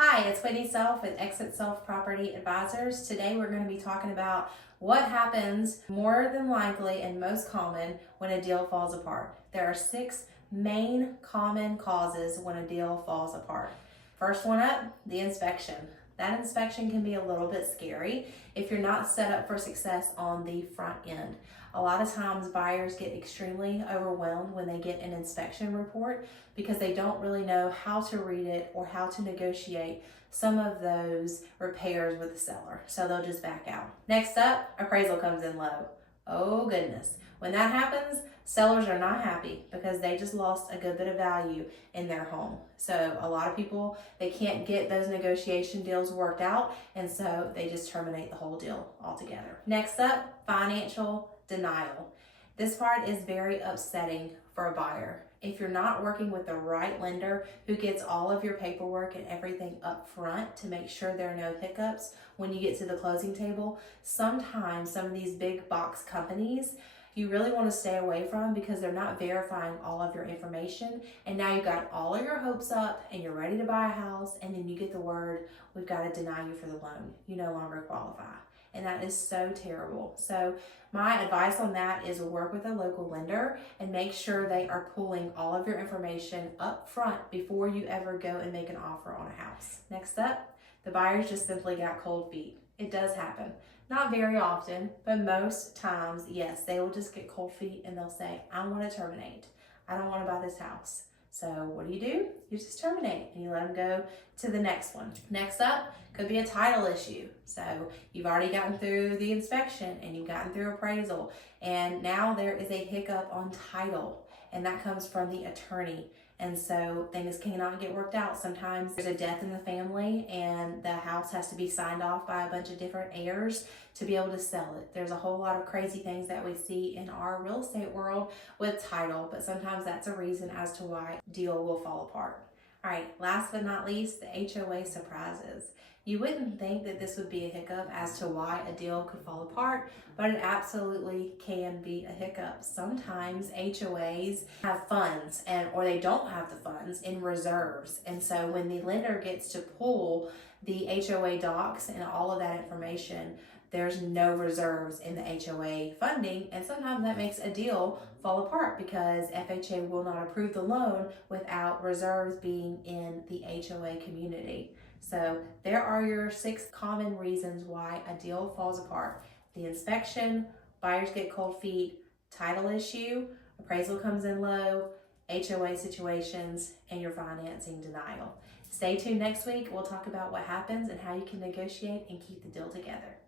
Hi, it's Whittney Self with Exit Self Property Advisors. Today we're going to be talking about what happens more than likely and most common when a deal falls apart. There are 6 main common causes when a deal falls apart. First one up, the inspection. That inspection can be a little bit scary if you're not set up for success on the front end. A lot of times buyers get extremely overwhelmed when they get an inspection report because they don't really know how to read it or how to negotiate some of those repairs with the seller. So they'll just back out. Next up, appraisal comes in low. Oh goodness. When that happens, sellers are not happy because they just lost a good bit of value in their home. So a lot of people, they can't get those negotiation deals worked out, and so they just terminate the whole deal altogether. Next up, financial denial. This part is very upsetting for a buyer. If you're not working with the right lender who gets all of your paperwork and everything up front to make sure there are no hiccups when you get to the closing table, sometimes some of these big box companies you really want to stay away from because they're not verifying all of your information, and now you've got all of your hopes up and you're ready to buy a house, and then you get the word, we've got to deny you for the loan. You no longer qualify. And that is so terrible. So my advice on that is work with a local lender and make sure they are pulling all of your information up front before you ever go and make an offer on a house. Next up, the buyers just simply got cold feet. It does happen. Not very often, but most times, yes, they will just get cold feet and they'll say, I want to terminate. I don't want to buy this house. So what do? You just terminate and you let them go to the next one. Next up could be a title issue. So you've already gotten through the inspection and you've gotten through appraisal, and now there is a hiccup on title, and that comes from the attorney. And so things cannot get worked out. Sometimes there's a death in the family and the house has to be signed off by a bunch of different heirs to be able to sell it. There's a whole lot of crazy things that we see in our real estate world with title, but sometimes that's a reason as to why a deal will fall apart. All right, last but not least, the HOA surprises. You wouldn't think that this would be a hiccup as to why a deal could fall apart, but it absolutely can be a hiccup. Sometimes HOAs have funds or they don't have the funds in reserves. And so when the lender gets to pull the HOA docs and all of that information, there's no reserves in the HOA funding, and sometimes that makes a deal fall apart because FHA will not approve the loan without reserves being in the HOA community. So there are your 6 common reasons why a deal falls apart: the inspection, buyers get cold feet, title issue, appraisal comes in low, HOA situations, and your financing denial. Stay tuned next week. We'll talk about what happens and how you can negotiate and keep the deal together.